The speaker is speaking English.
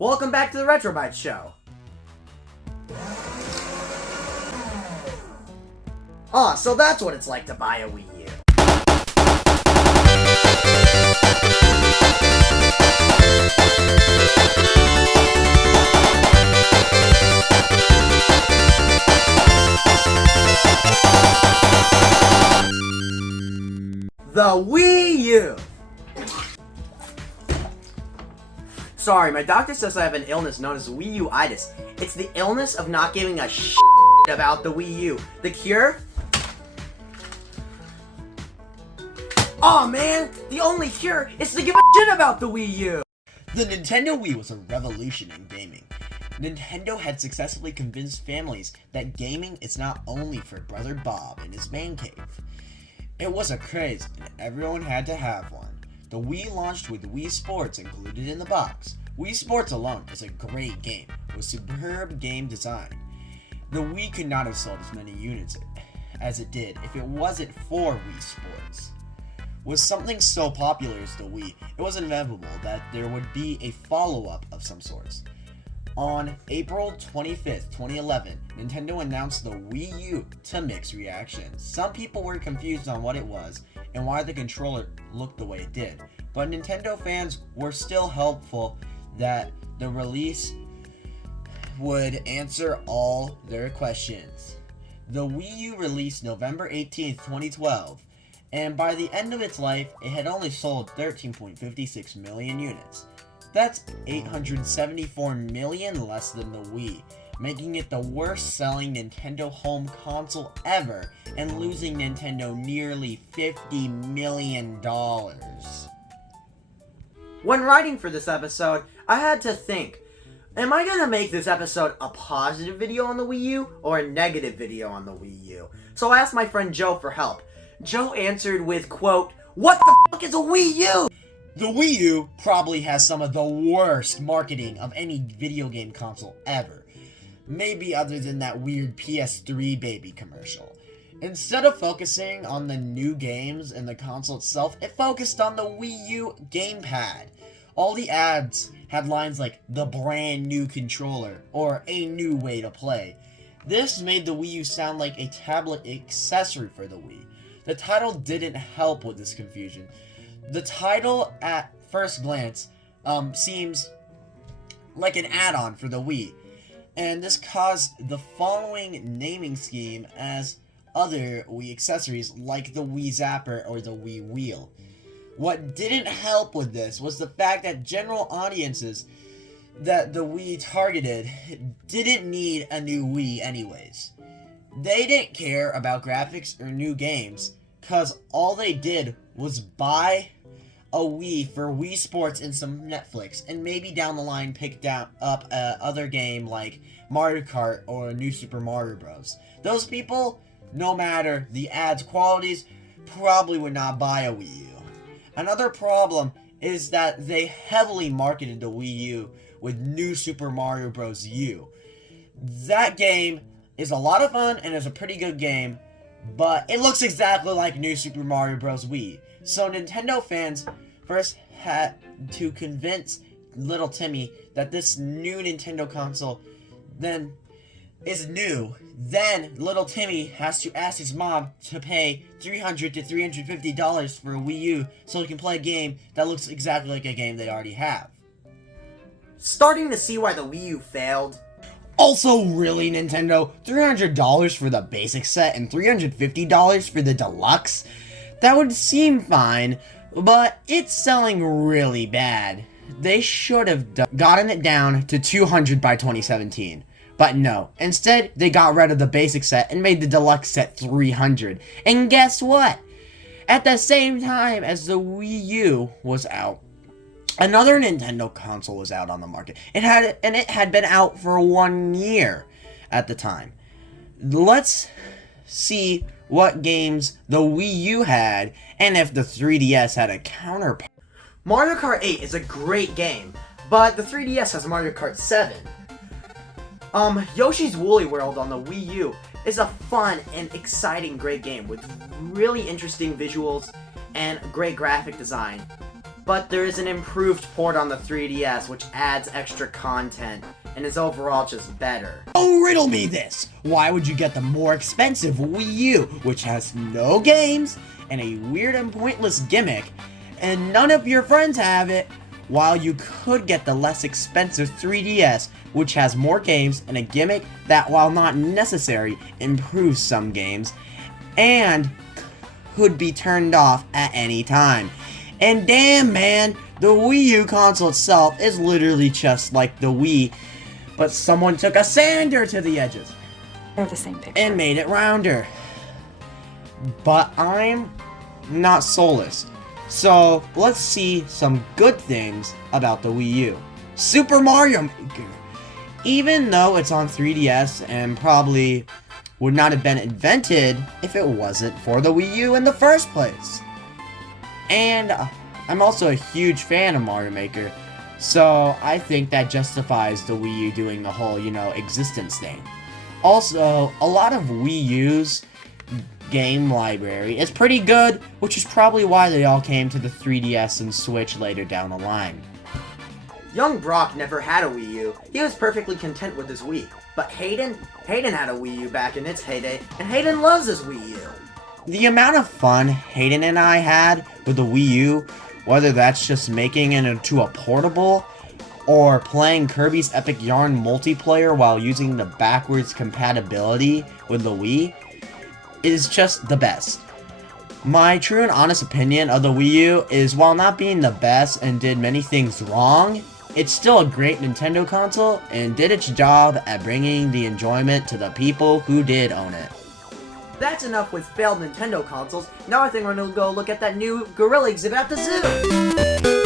Welcome back to the Retrobyte Show. Oh, so that's what it's like to buy a Wii U. The Wii U! Sorry, my doctor says I have an illness known as Wii U-itis. It's the illness of not giving a shit about the Wii U. The cure? Aw man, the only cure is to give a shit about the Wii U! The Nintendo Wii was a revolution in gaming. Nintendo had successfully convinced families that gaming is not only for Brother Bob in his man cave. It was a craze, and everyone had to have one. The Wii launched with Wii Sports included in the box. Wii Sports alone is a great game, with superb game design. The Wii could not have sold as many units as it did if it wasn't for Wii Sports. With something so popular as the Wii, it was inevitable that there would be a follow-up of some sorts. On April 25th, 2011, Nintendo announced the Wii U to mixed reactions. Some people were confused on what it was and why the controller looked the way it did, but Nintendo fans were still hopeful that the release would answer all their questions. The Wii U released November 18th, 2012, and by the end of its life, it had only sold 13.56 million units. That's 874 million less than the Wii, making it the worst-selling Nintendo home console ever and losing Nintendo nearly $50 million. When writing for this episode, I had to think, am I gonna make this episode a positive video on the Wii U or a negative video on the Wii U? So I asked my friend Joe for help. Joe answered with, quote, "What the fuck is a Wii U?" The Wii U probably has some of the worst marketing of any video game console ever. Maybe other than that weird PS3 baby commercial. Instead of focusing on the new games and the console itself, it focused on the Wii U gamepad. All the ads had lines like, "the brand new controller," or "a new way to play." This made the Wii U sound like a tablet accessory for the Wii. The title didn't help with this confusion. The title, at first glance, seems like an add-on for the Wii, and this caused the following naming scheme as other Wii accessories like the Wii Zapper or the Wii Wheel. What didn't help with this was the fact that general audiences that the Wii targeted didn't need a new Wii anyways. They didn't care about graphics or new games, cause all they did was buy a Wii for Wii Sports and some Netflix, and maybe down the line pick up other game like Mario Kart or New Super Mario Bros. Those people, no matter the ads qualities, probably would not buy a Wii U. Another problem is that they heavily marketed the Wii U with New Super Mario Bros. U. That game is a lot of fun and is a pretty good game, but it looks exactly like New Super Mario Bros. Wii. So Nintendo fans first had to convince little Timmy that this new Nintendo console then is new. Then little Timmy has to ask his mom to pay $300 to $350 for a Wii U so he can play a game that looks exactly like a game they already have. Starting to see why the Wii U failed? Also, really, Nintendo? $300 for the basic set and $350 for the deluxe? That would seem fine, but it's selling really bad. They should have gotten it down to $200 by 2017. But no, instead, they got rid of the basic set and made the deluxe set $300. And guess what? At the same time as the Wii U was out, another Nintendo console was out on the market. It had been out for 1 year at the time. Let's see what games the Wii U had and if the 3DS had a counterpart. Mario Kart 8 is a great game, but the 3DS has Mario Kart 7. Yoshi's Woolly World on the Wii U is a fun and exciting great game with really interesting visuals and great graphic design. but there is an improved port on the 3DS which adds extra content and is overall just better. Oh, riddle me this! Why would you get the more expensive Wii U, which has no games and a weird and pointless gimmick, and none of your friends have it, while you could get the less expensive 3DS, which has more games and a gimmick that, while not necessary, improves some games, and could be turned off at any time. And damn, man, the Wii U console itself is literally just like the Wii, but someone took a sander to the edges. They're the same picture. And made it rounder. But I'm not soulless. So let's see some good things about the Wii U. Super Mario Maker. Even though it's on 3DS and probably would not have been invented if it wasn't for the Wii U in the first place. And I'm also a huge fan of Mario Maker, so I think that justifies the Wii U doing the whole, existence thing. Also, a lot of Wii U's game library is pretty good, which is probably why they all came to the 3DS and Switch later down the line. Young Brock never had a Wii U. He was perfectly content with his Wii. But Hayden had a Wii U back in its heyday, and Hayden loves his Wii U. The amount of fun Hayden and I had with the Wii U, whether that's just making it into a portable, or playing Kirby's Epic Yarn multiplayer while using the backwards compatibility with the Wii, is just the best. My true and honest opinion of the Wii U is, while not being the best and did many things wrong, it's still a great Nintendo console and did its job at bringing the enjoyment to the people who did own it. That's enough with failed Nintendo consoles. Now I think we're gonna go look at that new gorilla exhibit at the zoo.